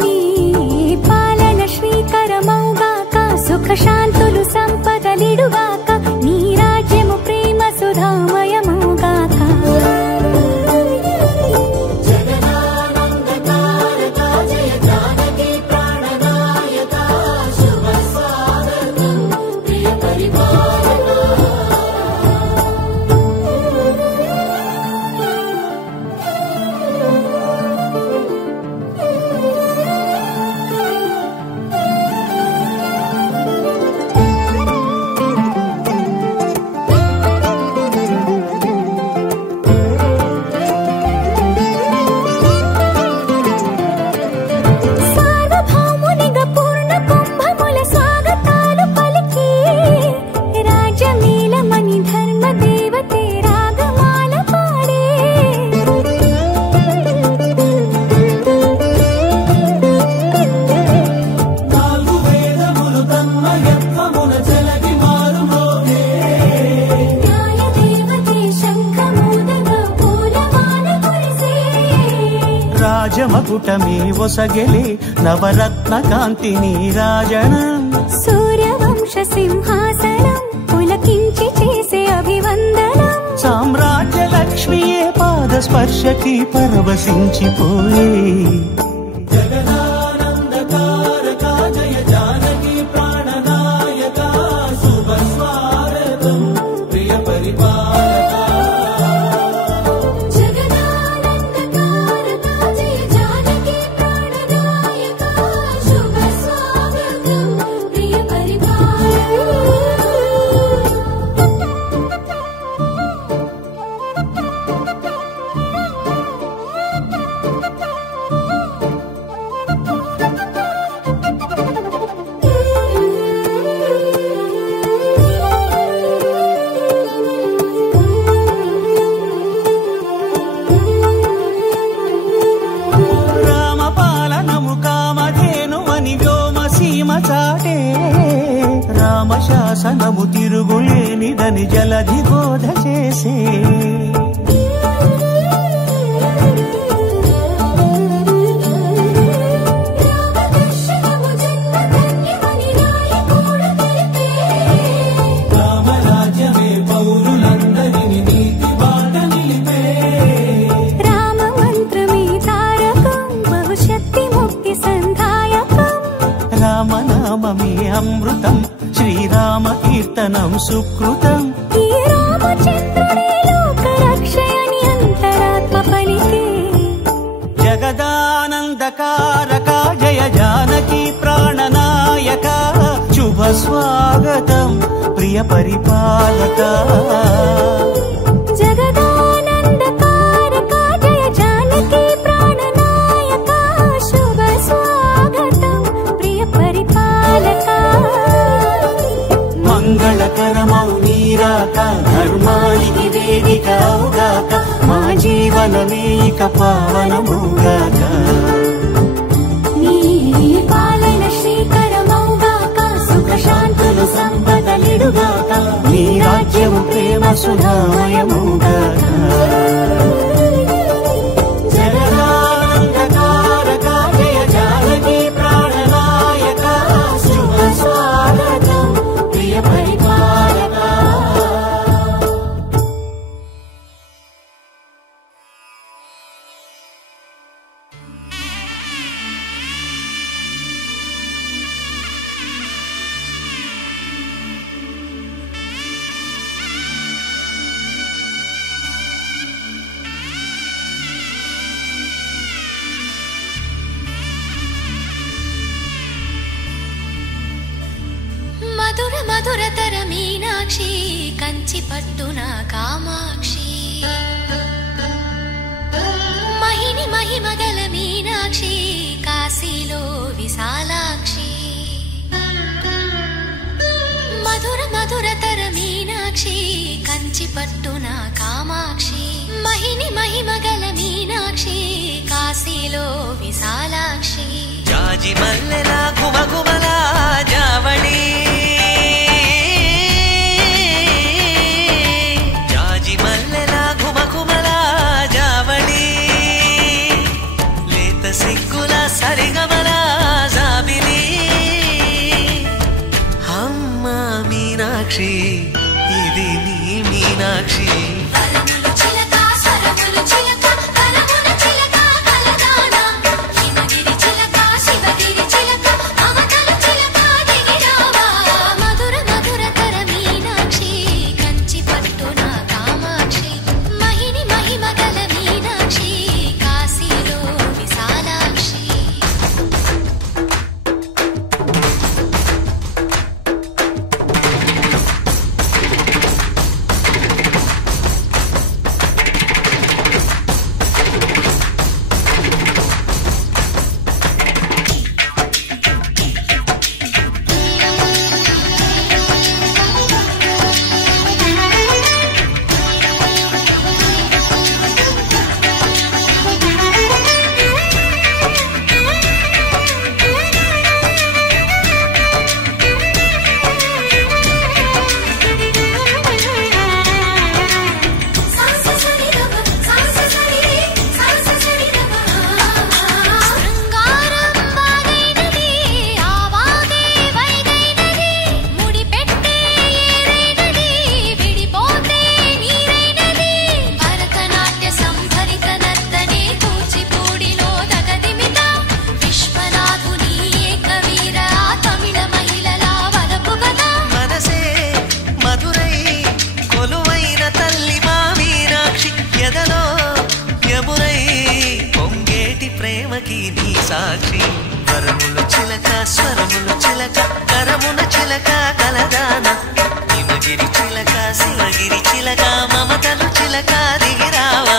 నీ పాలన శ్రీకరమౌగాక సుఖ శాంతులు సంపదలిడుగాక నీ రాజ్యము ప్రేమ సుధామయమౌగాక జగదానందకారక మకుటమే ఒసగెలే నవరత్న కాంతి నీరాజనం సూర్యవంశ సింహాసనం పులకించి చేసే అభివందనం సామ్రాజ్య లక్ష్మియే పాద స్పర్శకి పరవశించిపోయే జగదానందకారక జయ జానకి ప్రాణనాయక శుభ స్వాగతం ప్రియ పరిపాలక జగదానందకారక జయ జానకి ప్రాణనాయక శుభ స్వాగతం ప్రియ రామపాలనము కామధేను అని వ్యోమ సీమ చాటే రామశాసనము తిరుగులేనిదని జలధి బోధ చేసే రామరాజ్యమే పౌరులందరినీ నీతి బాట నిలిపే రామ మంత్రమే తారకం భవిష్యత్తి ముక్తి సంధాయకం రామనామమే అమృతం శ్రీరామ కీర్తనం సుకృతం ఈ రామచంద్రుడే లోక రక్షయని అంతరాత్మ పలికే జగదానందకారక జయ జానకి ప్రాణనాయక శుభ స్వాగతం ప్రియ పరిపాలక జగదానందకారక జయ జానకి ప్రాణనాయక శుభ స్వాగతం ప్రియ పరిపాలక మంగళకరమౌ నీరాక ధర్మానికి వేదిక అవుగాక మా జీవనమే ఇక పావనమౌగాక నీ పాలన శ్రీకరమౌగాక సుఖ శాంతులు సంపదలిడుగాక నీ రాజ్యము ప్రేమ సుధామయమౌగాక జగదానందకారక జయ జానకి ప్రాణనాయక శుభ స్వాగతం ప్రియ పరిపాలక మధుర మధురతర మీనాక్షి కంచి పట్టున కామాక్షి మహిని మహిమగల మీనాక్షి కాశీలో విశాలాక్షి మధుర మధురతర మీనాక్షి కంచి పట్టున కామాక్షి మహిని మహిమగల మీనాక్షి కాశీలో విశాలాక్షి జాజి మల్లెలా గుమగుమలా జావళి జాజి మల్లెలా గుమగుమలా జావళి లేత సిగ్గుల సరిగమల జాబిలి అమ్మ మీనాక్షి ఇది నీ మీనాక్షి కలములు చిలక స్వరములు చిలక కలమున చిలక కలదాన హిమగిరి చిలక శివగిరి చిలక కామాక్షి వరములు చిలక స్వరములు చిలక కరమున చిలక కలదాన హిమగిరి చిలక శివగిరి చిలక మమతలు చిలక దిగిరావా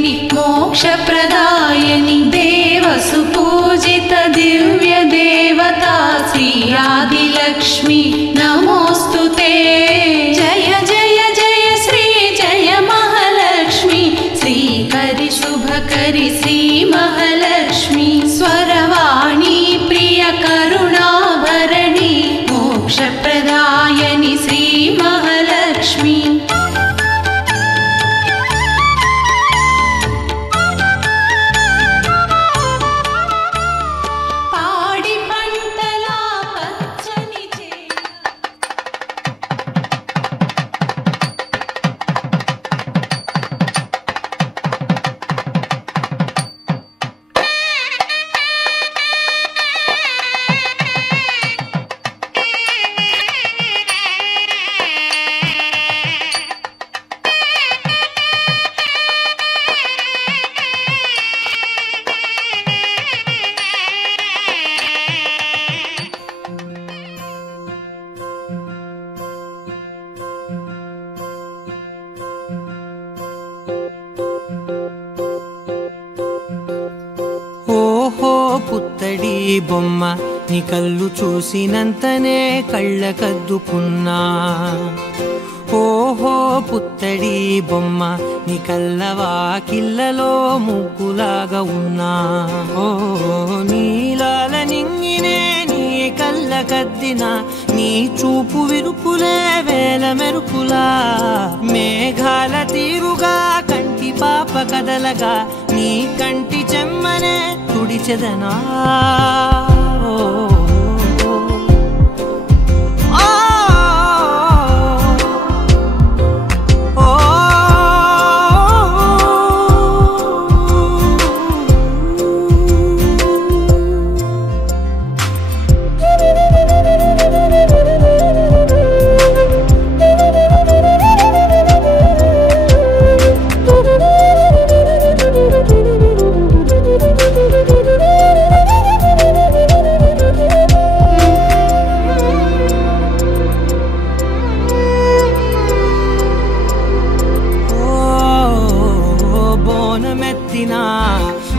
स्वरूपिणि मोक्षप्रदायिनि देवसुपूजित दिव्य देवता श्री आदिलक्ष्मी नमोऽस्तु ते। जय जय जय श्री जय महालक्ष्मी श्रीकरि शुभकरि श्री महालक्ष्मी स्वरवाणी प्रिय करुणाभरणि मोक्षप्रदायिनि श्री महालक्ष्मी। పుత్తడి బొమ్మ నీ కళ్ళు చూసినంతనే కళ్ళకద్దుకున్నా. ఓహో పుత్తడి బొమ్మ నీ కళ్ళవాకిళ్ళలో ముగ్గులాగా ఉన్నా. ఓ నీలాల నింగినే నీ కళ్ళకద్దిన నీ చూపు విరుపులే వేల మెరుపులా. మేఘాల తీరుగా కంటి పాప కదలగా నీ కంటి చెమ్మనే తుడిచెదనా.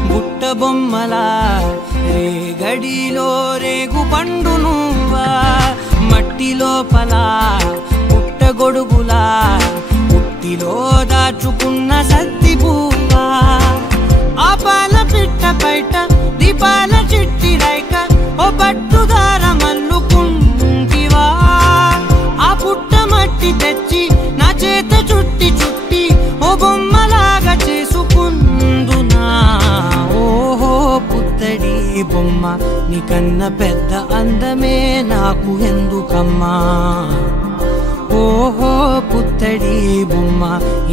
బుట్ట బొమ్మలా రేగడిలో రేగు పండు నువ్వా. మట్టి లోపల పుట్ట గొడుగులా పుట్టిలో దాచుకున్న సత్తి పువ్వా. ఆపాల పిట్ట బయట దీపాల చిట్టి రైక ఓ పట్టుదార మల్లుకుంటివా. ఆ పుట్ట మట్టి తెచ్చి నా చేత చుట్టి చుట్టి ఓ బొమ్మలాగా చేసుకుందునా. ఓహో పుత్తడి బొమ్మ నీకన్న పెద్ద అందమే నాకు ఎందుకమ్మా. ఓహో పుత్తడి బొమ్మ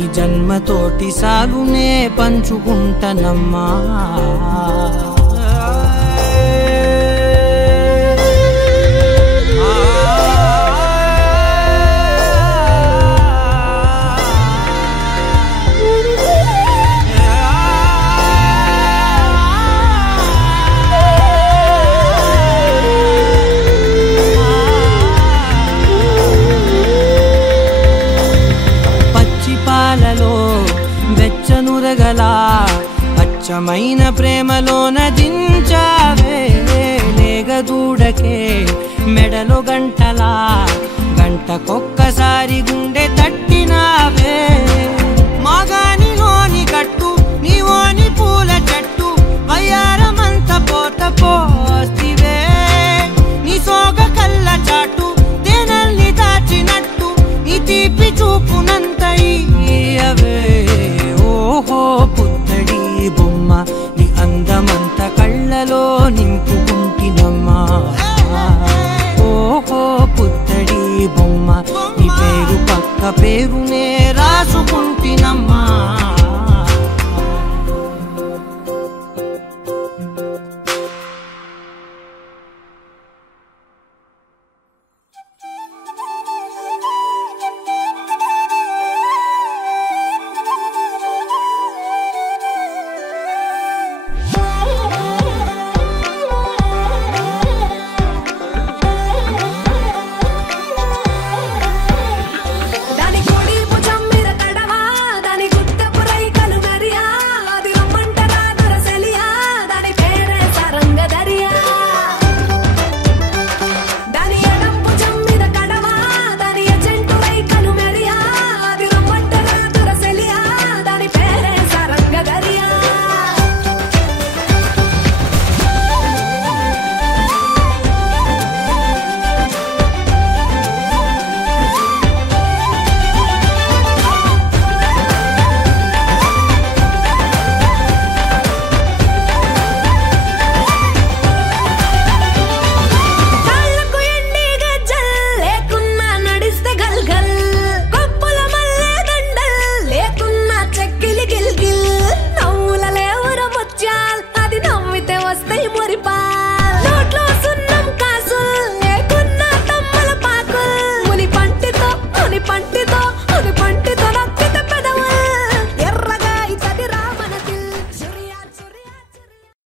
ఈ జన్మతోటి సాలునే పంచుకుంటనమ్మా. వెచ్చనురగలా అచ్చమైన ప్రేమలోన దించావే. లేగదూడకే మెడలో గంటలా గంటకొక్కసారి గుండె తట్టినావే. మాగానిలోని కట్టు